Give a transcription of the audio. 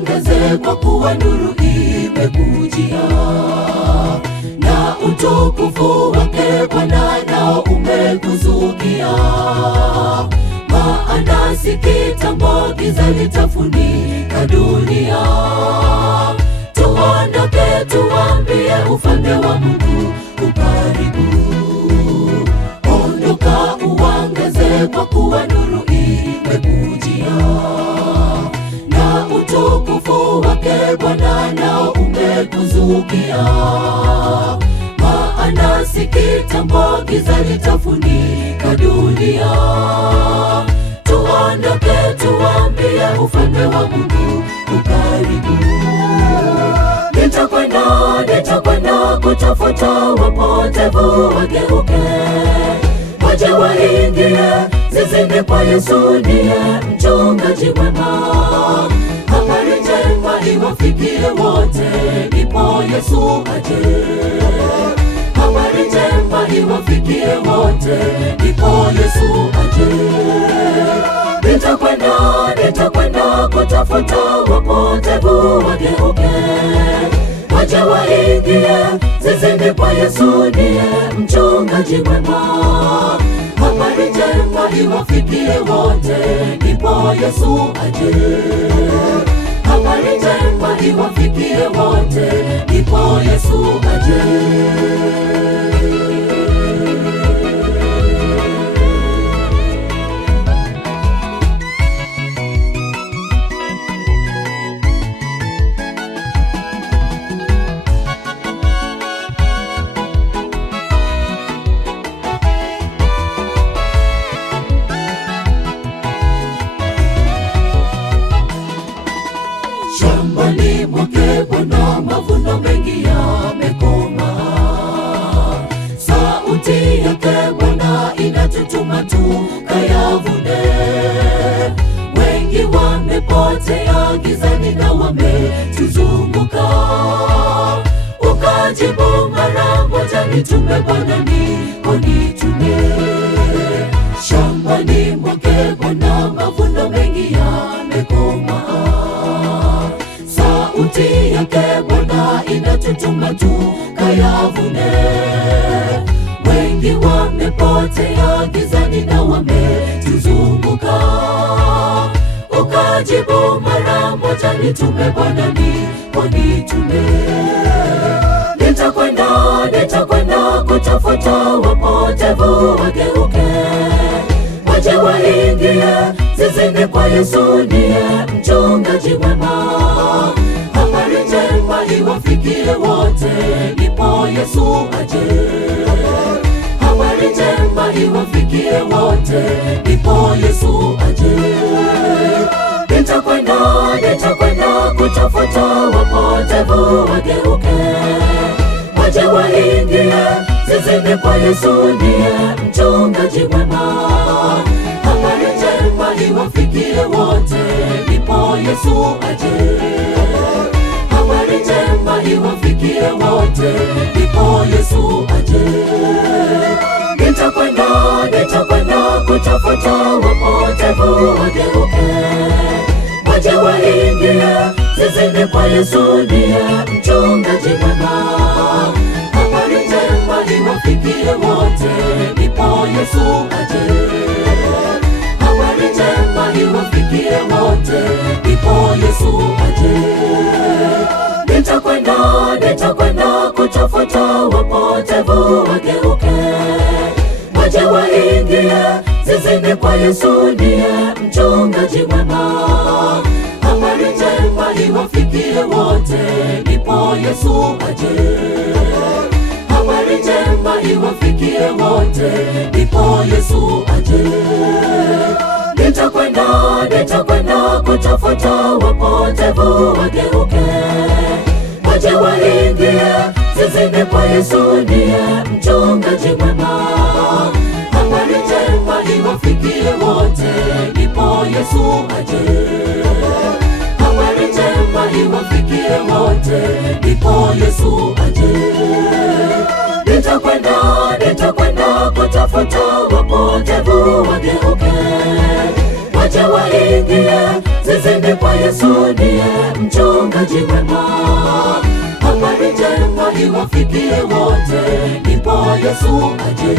uangaze, kwa kuwa nuru imekujia, na utukufu wake Bwana nao umekuzukia. Maana si kitambo giza litafunika dunia. Tuondoke tuambie, ufalme wa Mungu ukaribu. Ondoka uangaze, kwa kuwa nuru imekujia, na utukufu wake Bwana nao umekuzukia. Maana si kitambo giza litafunika dunia. Tuondoke tuambie, ufalme wa Mungu ukaribu. Nitakwenda kutafuta wapotevu wageuke, waje waingie zizini kwa Yesu, ndiye mchungaji mwema. Habari njema iwafikie wote, ndipo Yesu aje. Habari njema iwafikie wote, ndipo Yesu aje. Nitakwenda kutafuta wapotevu wageuke, waje waingie zizini kwa Yesu, ndiye mchungaji mwema. Habari njema iwafikie wote, ndipo Yesu aje. Habari njema iwafikie wote, ndipo Yesu aje. Shambani mwake Bwana mavuno mengi yamekoma. Sauti yake Bwana inatutuma tukayavune. Wengi wamepotea gizani na wametuzunguka. Ukajibu mara moja, nitume Bwana, nitume. Shambani mwake Bwana mavuno mengi yamekoma. Sauti yake Bwana inatutuma tukayavune. Wengi wamepotea gizani na wametuzunguka. Ukajibu mara moja, nitume Bwana, nitume. Nitakwenda kutafuta wapotevu wageuke, waje waingie zizini kwa Yesu, ndiye mchungaji mwema. Habari njema iwafikie wote, ndipo Yesu aje. Habari njema iwafikie wote, ndipo Yesu aje. Nitakwenda kutafuta wapotevu wageuke, waje waingie zizini kwa Yesu, ndiye mchungaji mwema. Habari njema iwafikie wote, ndipo Yesu aje. Habari njema iwafikie wote, ndipo Yesu aje. Nitakwenda kutafuta wapotevu wageuke, waje waingie zizini kwa Yesu, ndiye mchungaji mwema. Habari njema iwafikie wote, ndipo Yesu aje. Habari njema iwafikie wote, ndipo Yesu aje. Nitakwenda kutafuta wapotevu wageuke, waje waingie zizini kwa Yesu, ndiye mchungaji mwema. Habari njema iwafikie wote, ndipo Yesu aje. Habari njema iwafikie wote, ndipo Yesu aje. Nitakwenda kutafuta wapotevu wageuke, waje waingie zizini kwa Yesu, ndiye mchungaji mwema. Habari njema iwafikie wote, ndipo Yesu aje. Habari njema iwafikie wote, ndipo Yesu aje. Nitakwenda kutafuta wapotevu wageuke, waje waingie zizini kwa Yesu. Yesu ndiye mchungaji mwema. Habari njema iwafikie wote, ndipo Yesu aje.